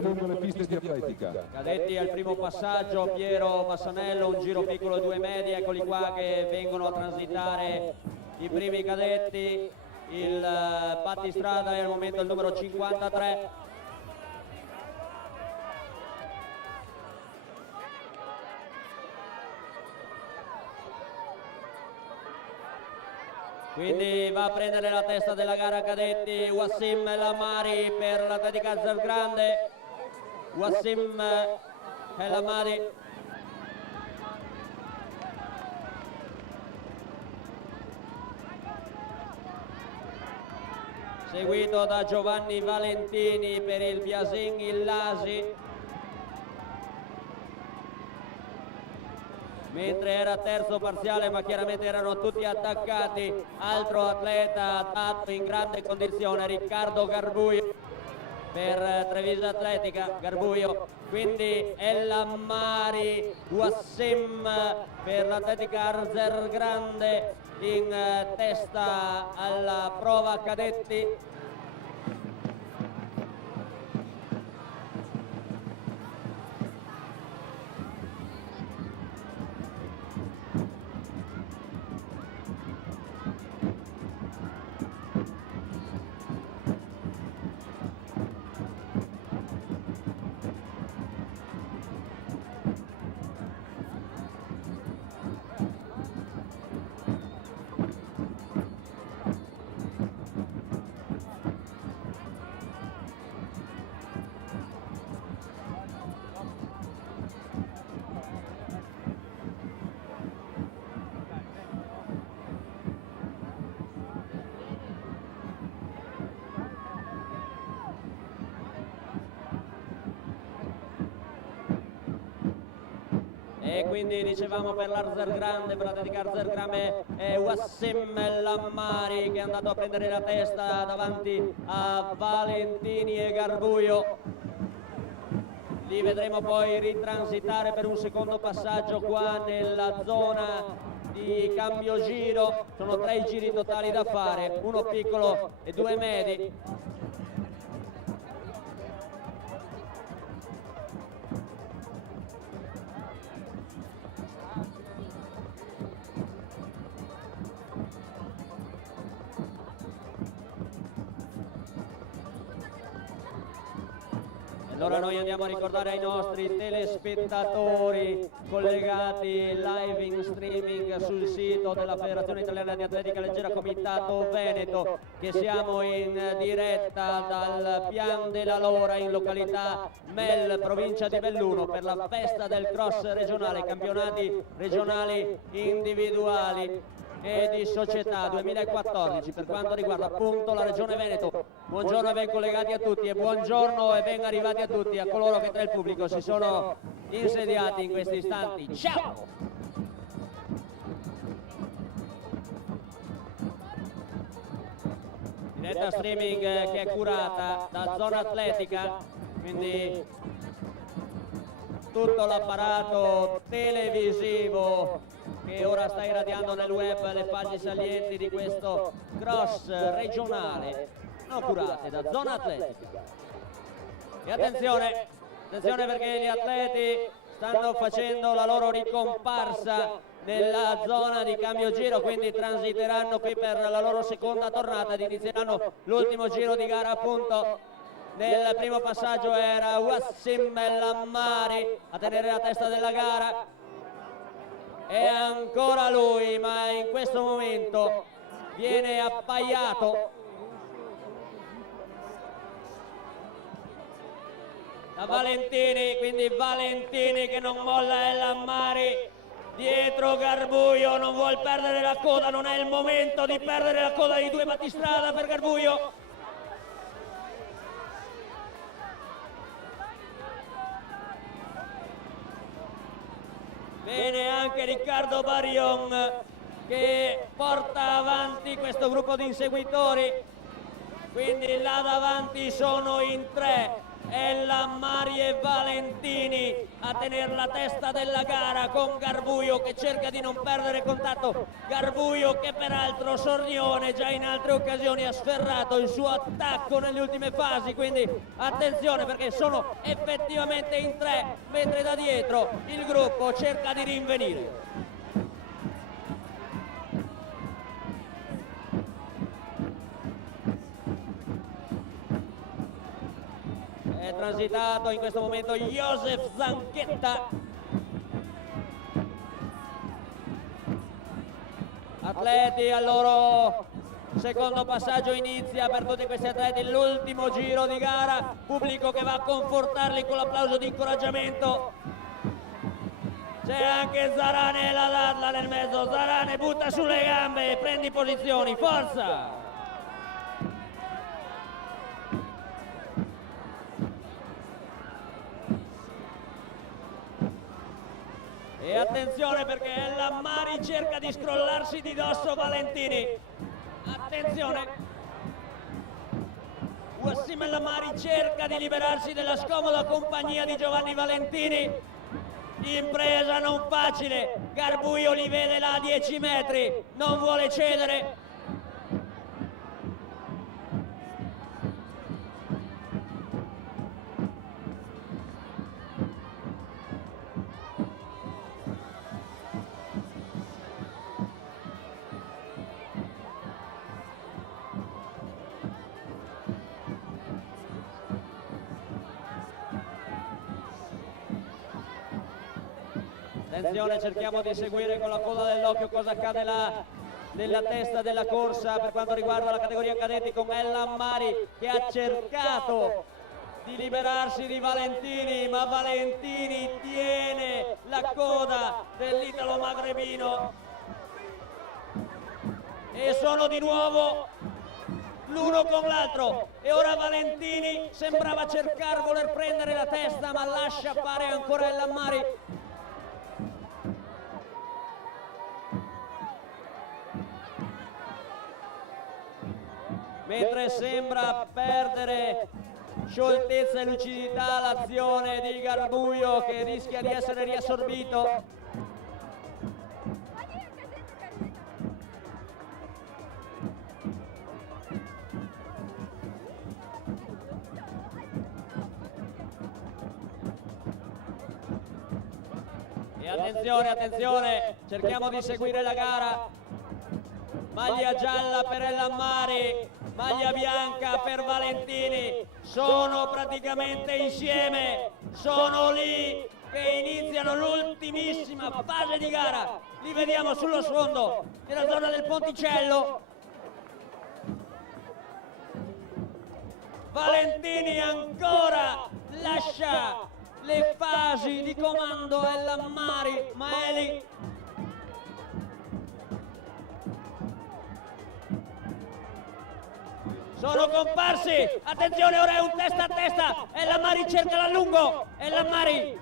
lungo le piste di atletica. Cadetti al primo passaggio, Piero Massanello, un giro piccolo 2 medi, eccoli qua che vengono a transitare i primi cadetti, il battistrada è al momento il numero 53. Quindi va a prendere la testa della gara cadetti Wassim Lamari per l'Atletica Alzergrande. Wassim Lamari. Seguito da Giovanni Valentini per il Biasin Illasi. Mentre era terzo parziale, ma chiaramente erano tutti attaccati, altro atleta dato in grande condizione, Riccardo Garbuio per Treviso Atletica. Garbuio, quindi El Ammari, Wassim per l'Atletica Alzergrande in testa alla prova cadetti. E quindi dicevamo per l'Alzergrande, per l'Atletica Alzergrande è Wassim Lamari che è andato a prendere la testa davanti a Valentini e Garbuio. Li vedremo poi ritransitare per un secondo passaggio qua nella zona di cambio giro. Sono 3 giri totali da fare, uno piccolo e 2 medi. Allora noi andiamo a ricordare ai nostri telespettatori collegati live in streaming sul sito della Federazione Italiana di Atletica Leggera Comitato Veneto che siamo in diretta dal Pian della Lora in località Mel, provincia di Belluno, per la festa del cross regionale, campionati regionali individuali e di società 2014 per quanto riguarda appunto la regione Veneto. Buongiorno e ben collegati a tutti e buongiorno e ben arrivati a tutti a coloro che tra il pubblico si sono insediati in questi istanti. Ciao! Diretta streaming che è curata da Zona Atletica, quindi tutto l'apparato televisivo che ora sta irradiando nel web le pagine salienti di questo cross regionale, non curate da Zona Atletica. E attenzione perché gli atleti stanno facendo la loro ricomparsa nella zona di cambio giro, quindi transiteranno qui per la loro seconda tornata ed inizieranno l'ultimo giro di gara appunto. Nel primo passaggio era Wassim Lamari a tenere la testa della gara. È ancora lui, ma in questo momento viene appaiato da Valentini, quindi Valentini che non molla El Ammari, dietro Garbuio, non vuol perdere la coda, non è il momento di perdere la coda di 2 battistrada per Garbuio. Bene anche Riccardo Barion che porta avanti questo gruppo di inseguitori, quindi là davanti sono in 3 Lammari e Valentini a tenere la testa della gara, con Garbuio che cerca di non perdere contatto. Garbuio che peraltro Sornione già in altre occasioni ha sferrato il suo attacco nelle ultime fasi, quindi attenzione perché sono effettivamente in 3, mentre da dietro il gruppo cerca di rinvenire. È transitato in questo momento Josef Zanchetta. Atleti al loro secondo passaggio inizia per tutti questi atleti l'ultimo giro di gara. Pubblico che va a confortarli con l'applauso di incoraggiamento. C'è anche Zarane e la Dadla nel mezzo. Zarane butta sulle gambe, prendi posizioni, forza! E attenzione perché Lammari cerca di scrollarsi di dosso Valentini. Attenzione. Wassim Lammari cerca di liberarsi della scomoda compagnia di Giovanni Valentini. Impresa non facile. Garbuio li vede là a 10 metri. Non vuole cedere. Attenzione, cerchiamo di seguire con la coda dell'occhio cosa accade là nella testa della corsa per quanto riguarda la categoria cadetti, con Lammari che ha cercato di liberarsi di Valentini, ma Valentini tiene la coda dell'italo magrebino e sono di nuovo l'uno con l'altro. E ora Valentini sembrava voler prendere la testa, ma lascia fare ancora Lammari. Mentre sembra perdere scioltezza e lucidità l'azione di Garbuio, che rischia di essere riassorbito. E attenzione, attenzione, cerchiamo di seguire la gara. Maglia gialla per Lammari, maglia bianca per Valentini, sono praticamente insieme, sono lì che iniziano l'ultimissima fase di gara. Li vediamo sullo sfondo nella zona del Ponticello. Valentini ancora lascia le fasi di comando a Lammari, ma è lì. Sono comparsi, attenzione, ora è un testa a testa, e Lammari cerca l'allungo, e Lammari,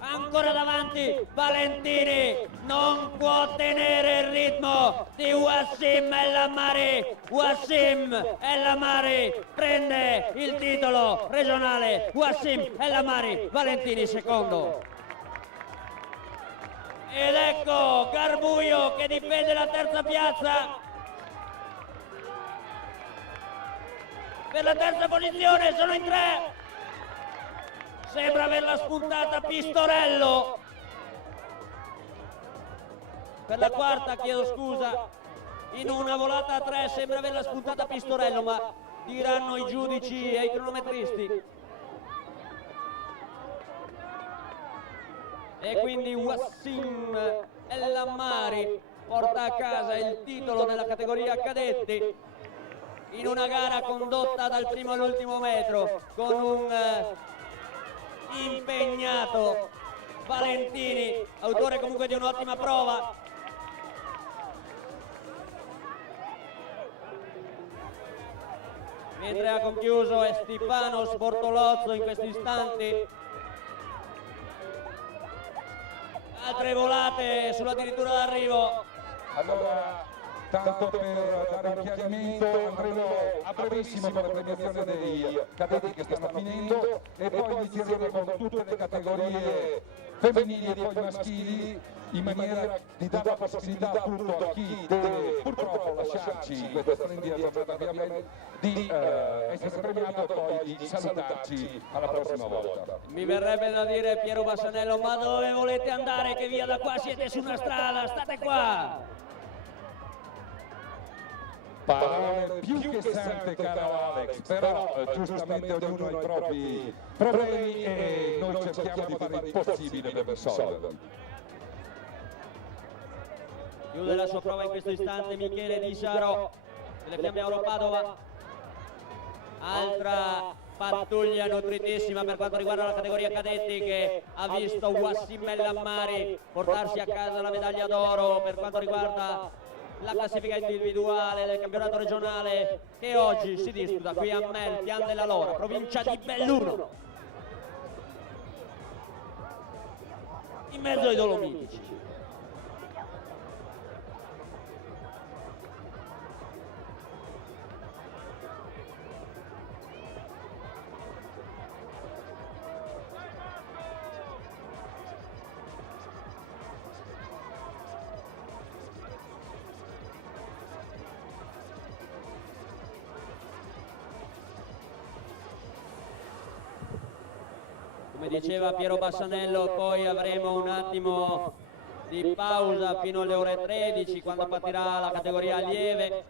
ancora davanti, Valentini non può tenere il ritmo di Wassim Lammari. Wassim Lammari prende il titolo regionale, Wassim Lammari, Valentini secondo. Ed ecco Garbuio che difende la terza piazza. Per la terza posizione sono in 3. Sembra averla spuntata Pistorello. Per la quarta, chiedo scusa, in una volata a 3 sembra averla spuntata Pistorello, ma diranno i giudici e i cronometristi. E quindi Wassim Lammari porta a casa il titolo della categoria cadetti, in una gara condotta dal primo all'ultimo metro con un impegnato Valentini, autore comunque di un'ottima prova. Mentre ha conchiuso è Stefanos Bortolozzo in questi istanti. Altre volate sulla dirittura d'arrivo. Allora, Tanto per dare un chiarimento, andremo a brevissimo con la premiazione dei cadetti che stanno finendo e poi inizieremo con tutte le categorie femminili e poi maschili, in maniera di dare la possibilità appunto a chi deve purtroppo lasciarci in questa splendida giornata ovviamente di essere premiato e poi di salutarci alla prossima volta. Mi verrebbe da dire, Piero Bassanello, ma dove volete andare che via da qua siete su una strada, state qua! Parole più che sante, caro Alex, però giustamente ognuno ha i propri problemi e noi cerchiamo di fare il possibile per risolverli. Chiude la sua prova in questo istante Michele Di Saro delle Fiamme Oro Padova. Altra pattuglia nutritissima per quanto riguarda la categoria cadetti, che ha visto Wassim El Ammari portarsi a casa la medaglia d'oro per quanto riguarda la classifica individuale del campionato regionale, che oggi si disputa qui a Mel, Pian della Lora, provincia di Belluno, in mezzo ai Dolomitici. Come diceva Piero Bassanello, poi avremo un attimo di pausa fino alle ore 13, quando partirà la categoria allieve.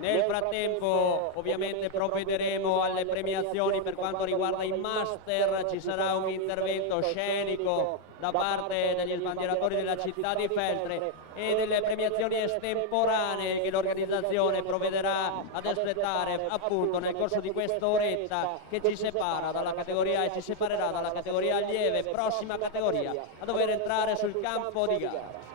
Nel frattempo ovviamente provvederemo alle premiazioni per quanto riguarda i master, ci sarà un intervento scenico da parte degli sbandieratori della città di Feltre e delle premiazioni estemporanee che l'organizzazione provvederà ad espletare appunto nel corso di quest'oretta che ci separa dalla categoria e ci separerà dalla categoria allieve, prossima categoria a dover entrare sul campo di gara.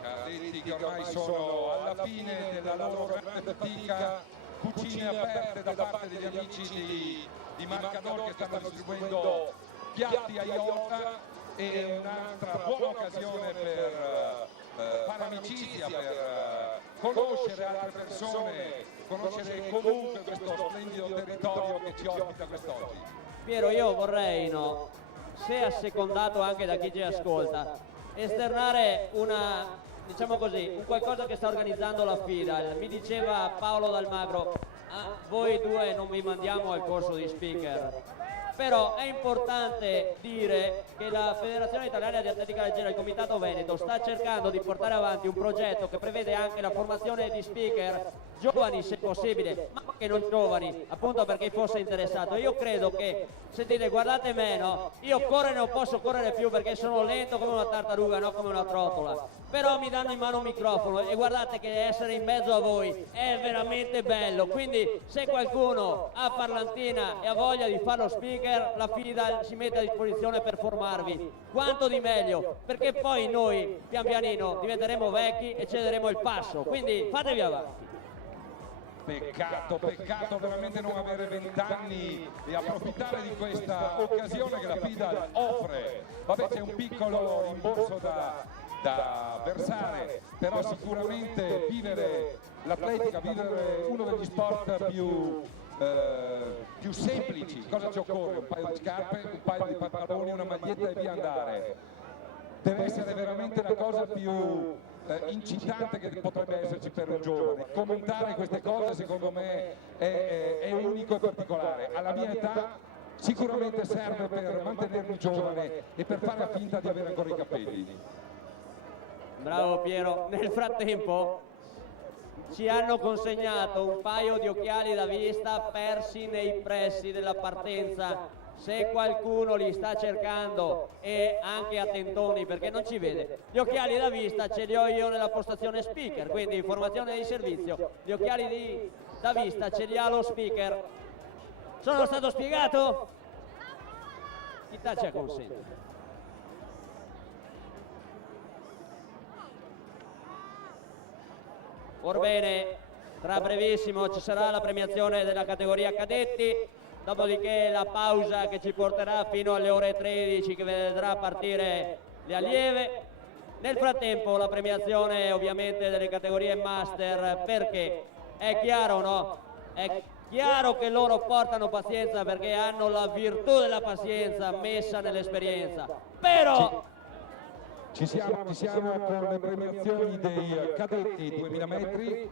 Cadetti che ormai sono alla fine della loro grande fatica, cucine aperte da parte degli amici di Marcador che stanno distribuendo piatti a Iota, e un'altra buona occasione per fare amicizia, per conoscere altre persone, conoscere comunque questo splendido territorio che ci ospita quest'oggi. Piero, io vorrei, se assecondato anche da chi ci ascolta, esternare una, diciamo così, un qualcosa che sta organizzando la FIDAL. Mi diceva Paolo Dalmagro, voi due non vi mandiamo al corso di speaker, però è importante dire che la Federazione Italiana di Atletica Leggera, il Comitato Veneto, sta cercando di portare avanti un progetto che prevede anche la formazione di speaker giovani se possibile, ma che non giovani, appunto perché fosse interessato. Io credo che, sentite, guardate me, io correre non posso correre più perché sono lento come una tartaruga, non come una trottola, però mi danno in mano un microfono e guardate che essere in mezzo a voi è veramente bello. Quindi se qualcuno ha parlantina e ha voglia di fare lo speaker, la FIDAL si mette a disposizione per formarvi, quanto di meglio, perché poi noi pian pianino diventeremo vecchi e cederemo il passo, quindi fatevi avanti. Peccato veramente non avere 20 anni e approfittare di questa occasione che la FIDAL offre. Vabbè, c'è un piccolo rimborso da versare, però sicuramente vivere l'atletica, vivere uno degli sport più semplici. Cosa ci occorre? Un paio di scarpe, un paio di pantaloni, una maglietta e via andare. Deve essere veramente la cosa più incitante che potrebbe esserci per un giovane. Commentare queste cose secondo me è unico e particolare. Alla mia età sicuramente serve per mantenermi giovane e per fare finta di avere ancora i capelli. Bravo Piero. Nel frattempo ci hanno consegnato un paio di occhiali da vista persi nei pressi della partenza. Se qualcuno li sta cercando, e anche a tentoni perché non ci vede, gli occhiali da vista ce li ho io nella postazione speaker, quindi informazione di servizio, gli occhiali da vista ce li ha lo speaker. Sono stato spiegato? Chi taccia consente. Orbene, tra brevissimo ci sarà la premiazione della categoria cadetti, dopodiché la pausa che ci porterà fino alle ore 13 che vedrà partire le allieve Nel frattempo la premiazione ovviamente delle categorie master, perché è chiaro, no? È chiaro che loro portano pazienza perché hanno la virtù della pazienza messa nell'esperienza, però ci siamo con le premiazioni dei cadetti 2000 metri.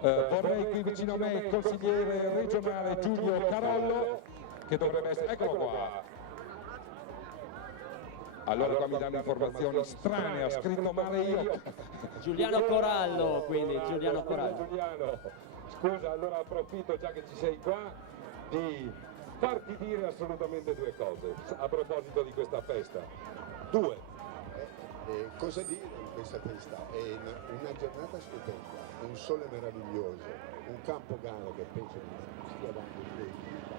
Vorrei qui vicino a me il consigliere regionale Giulio Carollo, che dovrebbe essere, eccolo qua. Allora qua mi danno informazioni strane, ha scritto male io. Giuliano Corallo, quindi Giuliano Corallo. Giuliano, scusa, allora approfitto già che ci sei qua di farti dire assolutamente due cose a proposito di questa festa. Due. Cosa dire di questa festa? È una giornata stupenda, un sole meraviglioso, un campo gara che penso che stia dando idee.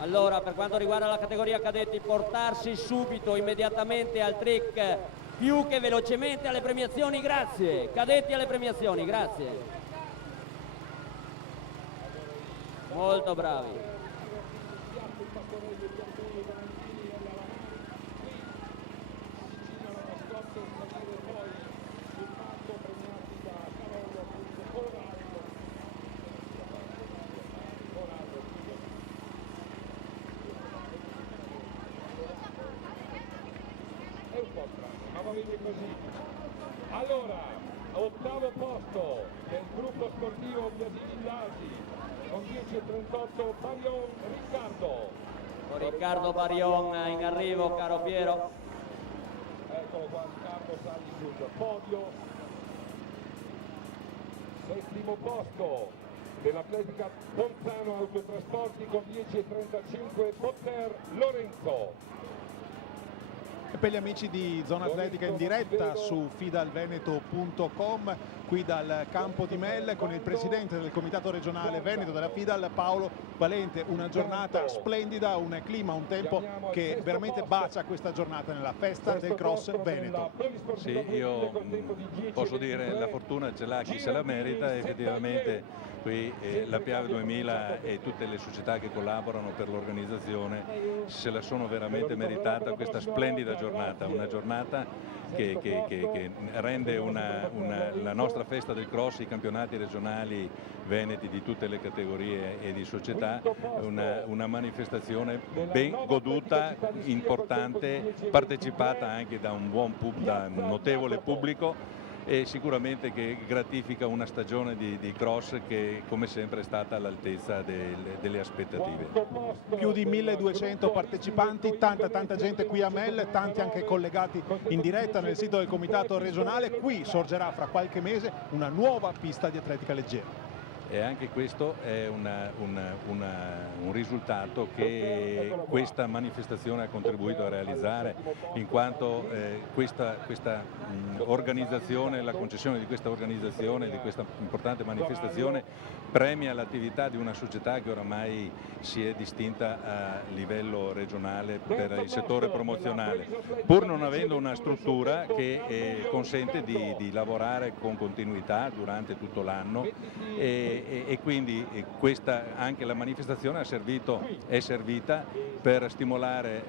Allora, per quanto riguarda la categoria cadetti, portarsi subito, immediatamente al trick, più che velocemente alle premiazioni, grazie. Cadetti alle premiazioni, grazie. Molto bravi. Così. Allora, ottavo posto del gruppo sportivo Biasi Villasi con 10.38 Barion Riccardo. Riccardo Barion in arrivo, caro Piero. Eccolo qua, Riccardo sali sul podio. Settimo posto dell'atletica Bolzano Autotrasporti con 10.35 Potter Lorenzo. E per gli amici di Zona Atletica in diretta su fidalveneto.com, qui dal campo di Melle con il presidente del comitato regionale Veneto della Fidal, Paolo Valente. Una giornata splendida, un clima, un tempo che veramente bacia questa giornata nella festa del cross Veneto. Sì, io posso dire la fortuna ce l'ha chi se la merita, effettivamente qui la Piave 2000 e tutte le società che collaborano per l'organizzazione se la sono veramente meritata questa splendida giornata, una giornata che rende la nostra festa del cross, i campionati regionali veneti di tutte le categorie e di società, una manifestazione ben goduta, importante, partecipata anche da un notevole pubblico, e sicuramente che gratifica una stagione di cross che come sempre è stata all'altezza delle aspettative. Più di 1200 partecipanti, tanta gente qui a Melle, tanti anche collegati in diretta nel sito del comitato regionale. Qui sorgerà fra qualche mese una nuova pista di atletica leggera. E anche questo è un risultato che questa manifestazione ha contribuito a realizzare, in quanto questa organizzazione, la concessione di questa organizzazione, di questa importante manifestazione, premia l'attività di una società che oramai si è distinta a livello regionale per il settore promozionale, pur non avendo una struttura che consente di lavorare con continuità durante tutto l'anno, e quindi anche la manifestazione è servita per stimolare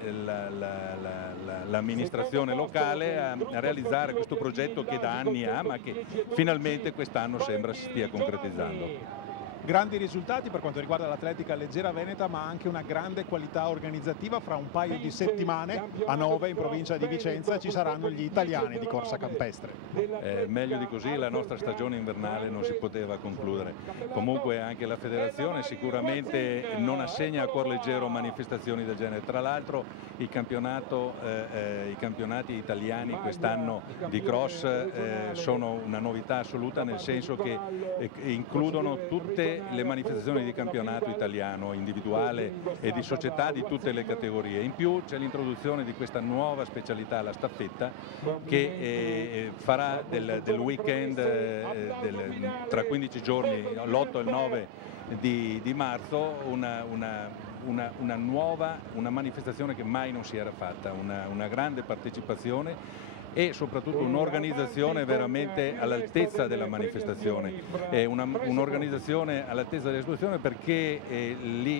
l'amministrazione locale a realizzare questo progetto che da anni ha, ma che finalmente quest'anno sembra si stia concretizzando. Grandi risultati per quanto riguarda l'atletica leggera veneta, ma anche una grande qualità organizzativa. Fra un paio di settimane a Nove, in provincia di Vicenza, ci saranno gli italiani di corsa campestre. Meglio di così la nostra stagione invernale non si poteva concludere. Comunque anche la federazione sicuramente non assegna a cuor leggero manifestazioni del genere. Tra l'altro i campionati italiani quest'anno di cross sono una novità assoluta, nel senso che includono tutte tutte le manifestazioni di campionato italiano, individuale e di società di tutte le categorie. In più c'è l'introduzione di questa nuova specialità, la staffetta, che farà del weekend tra 15 giorni, l'8 e il 9 di marzo, una manifestazione che mai non si era fatta, una grande partecipazione e soprattutto un'organizzazione veramente all'altezza della manifestazione, un'organizzazione all'altezza dell'esposizione, perché lì